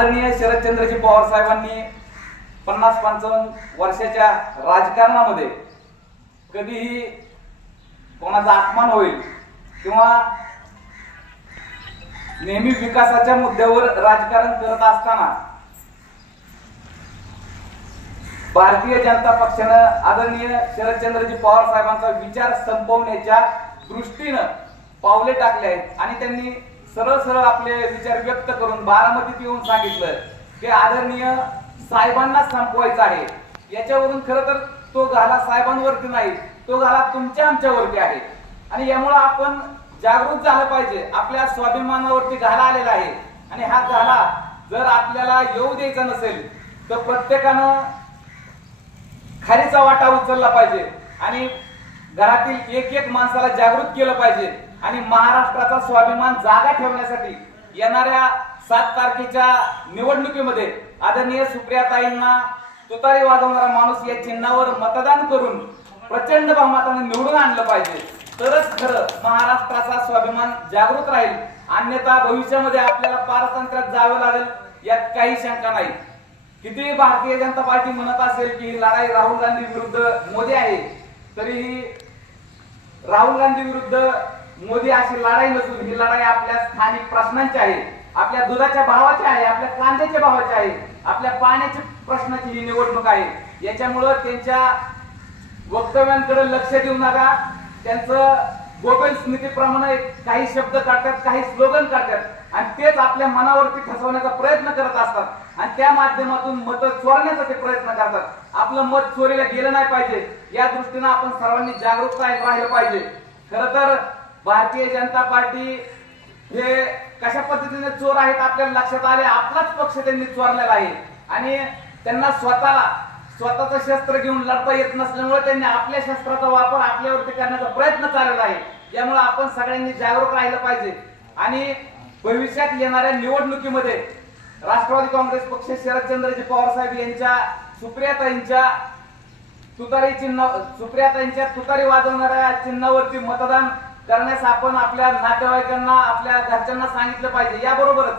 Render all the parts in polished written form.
आदरणीय शरदचंद्रजी पवार साहेबांनी 50-55 वर्षाच्या राजकारणामध्ये कधीही कोणाचा अपमान होईल किंवा नेहमी विकासाच्या मुद्द्यावर राजकारण करत असताना भारतीय जनता पक्षानं आदरणीय शरदचंद्रजी पवार साहेबांचा विचार संपवण्याच्या दृष्टीनं पावले टाकले आहेत आणि त्यांनी सरळ सरळ आपले विचार व्यक्त करून बारामतीत येऊन सांगितलं की आदरणीय साहेबांना संपवायचं आहे। याच्यावरून खरं तर तो घाला साहेबांवरती नाही, तो घाला तुमच्या आमच्यावरती आहे आणि यामुळे आपण जागृत झालं पाहिजे। आपल्या स्वाभिमानावरती घाला आलेला आहे आणि हा घाला जर आपल्याला येऊ द्यायचा नसेल तर प्रत्येकानं खारीचा वाटा उचलला पाहिजे आणि घरातील एक एक माणसाला जागृत केलं पाहिजे आणि महाराष्ट्राचा स्वाभिमान जागा ठेवण्यासाठी येणाऱ्या 7 तारखेच्या निवडणुकीमध्ये आदरणीय सुप्रियाताईंना तुतारी वाजवणारा माणूस या चिन्हावर मतदान करून प्रचंड बहुमताने निवडून आणलं पाहिजे। तरच खरं महाराष्ट्राचा स्वाभिमान जागृत राहील, अन्यथा भविष्यामध्ये आपल्याला पारतंत्र्यात जावं लागेल यात काही शंका नाही। किती भारतीय जनता पार्टी म्हणत असेल की ही लढाई राहुल गांधी विरुद्ध मोदी आहे, तरीही राहुल गांधी विरुद्ध मोदी अशी लढाई नसून ही लढाई आपल्या स्थानिक प्रश्नांची आहे, आपल्या दुधाच्या भावाची आहे, आपल्या कांद्याच्या भावाची आहे, आपल्या पाण्याच्या प्रश्नाची ही निवडणूक आहे। याच्यामुळे त्यांच्या वक्तव्यांकडे लक्ष देऊ नका। त्यांचं गोबेल स्मृतीप्रमाणे काही शब्द काढतात, काही स्लोगन काढतात आणि तेच आपल्या मनावरती ठसवण्याचा प्रयत्न करत असतात आणि त्या माध्यमातून मत चोरण्याचा ते प्रयत्न करतात। आपलं मत चोरीला गेलं नाही पाहिजे या दृष्टीने आपण सर्वांनी जागरूक राहिलं पाहिजे। खरं तर भारतीय जनता पार्टी हे कशा पद्धतीने चोर आहेत आपल्याला लक्षात आले। आपलाच पक्ष त्यांनी चोरलेला आहे आणि त्यांना स्वतःचं शस्त्र घेऊन लढता येत नसल्यामुळे त्यांनी आपल्या शस्त्राचा वापर आपल्यावरती करण्याचा प्रयत्न चालवला आहे। यामुळे आपण सगळ्यांनी जागरूक राहिलं पाहिजे आणि भविष्यात येणाऱ्या निवडणुकीमध्ये राष्ट्रवादी काँग्रेस पक्ष शरदचंद्रजी पवार साहेब यांच्या सुप्रियाताईंच्या तुतारी वाजवणाऱ्या चिन्हावरती मतदान करण्यास आपण आपल्या नातेवाईकांना आपल्या घरच्यांना सांगितलं पाहिजे। याबरोबरच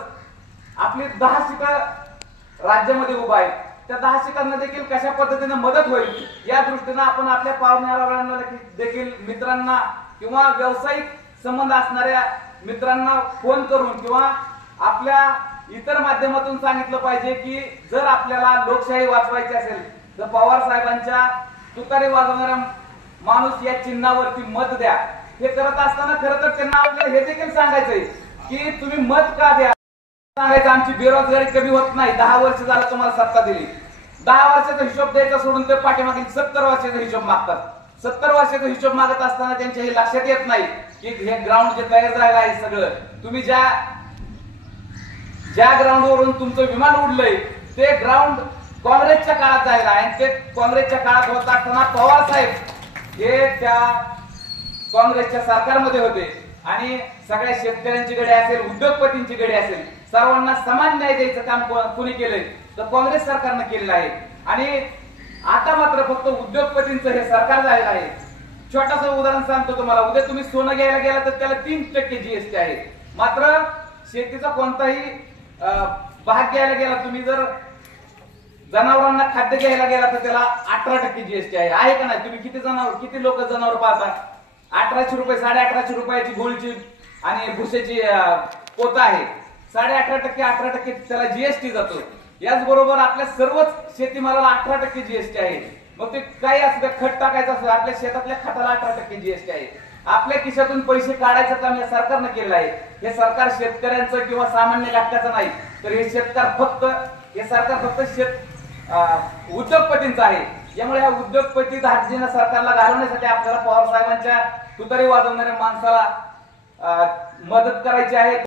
आपली 10 सीट राज्यामध्ये उभा आहे, त्या 10 सीटांना देखील कशा पद्धतीने मदत होईल या दृष्टीने आपण आपल्या पाहुण्याला देखील मित्रांना किंवा व्यावसायिक संबंध असणाऱ्या मित्रांना फोन करून किंवा आपल्या इतर माध्यमातून सांगितलं पाहिजे की जर आपल्याला लोकशाही वाचवायची असेल तर पवार साहेबांच्या तुतारी वाजवणाऱ्या माणूस या चिन्हावरती मत द्या। हे करत असताना खरं तर त्यांना आपल्याला हे देखील सांगायचंय की तुम्ही मत का द्या। सांगायचं आमची बेरोजगारी कमी होत नाही, 10 वर्ष झालं तुम्हाला सत्ता दिली, 10 वर्षाचा हिशोब द्यायचा सोडून ते पाठीमागील 70 वर्षाचा हिशोब मागतात। 70 वर्षाचा हिशोब मागत असताना त्यांच्या हे लक्षात येत नाही की हे ग्राउंड जे तयार झालेलं आहे सगळं, तुम्ही ज्या ग्राउंडवरून तुमचं विमान उडलंय ते ग्राउंड काँग्रेसच्या काळात जायला आणि ते काँग्रेसच्या काळात होत असताना पवार साहेब हे त्या काँग्रेसच्या सरकारमध्ये होते आणि सगळ्या शेतकऱ्यांची गडी असेल, उद्योगपतींची गडी असेल, सर्वांना समान न्याय द्यायचं काम कुणी केलंय तर काँग्रेस सरकारनं केलेलं आहे आणि आता मात्र फक्त उद्योगपतींचं हे सरकार झालेलं आहे। छोटंसं उदाहरण सांगतो तुम्हाला, उद्या तुम्ही सोनं घ्यायला गेला तर त्याला 3% जीएसटी आहे, मात्र शेतीचा कोणताही भाग घ्यायला गेला, तुम्ही जर जनावरांना खाद्य घ्यायला गेला तर त्याला 18% जीएसटी आहे का नाही? तुम्ही किती लोक जनावर पाहता? 1800 रुपये 1850 रुपयाची गोळीची आणि भुसेची पोत आहे, 18.5% 18% त्याला जीएसटी जातो। याचबरोबर आपल्या सर्वच शेतीमालाला 18% जीएसटी आहे। मग ते काही असं खत टाकायचं असं आपल्या शेतातल्या खताला 18% जीएसटी आहे। आपल्या खिशातून पैसे काढायचं काम या सरकारनं केलं आहे। हे सरकार शेतकऱ्यांचं किंवा सामान्य घटकाचं नाही, तर हे सरकार फक्त उद्योगपतींचं आहे। यामुळे या उद्योगपती धार्जिना सरकारला घालवण्यासाठी आपल्याला पवार साहेबांच्या तुतारी वाजवणाऱ्या माणसाला मदत करायची आहे।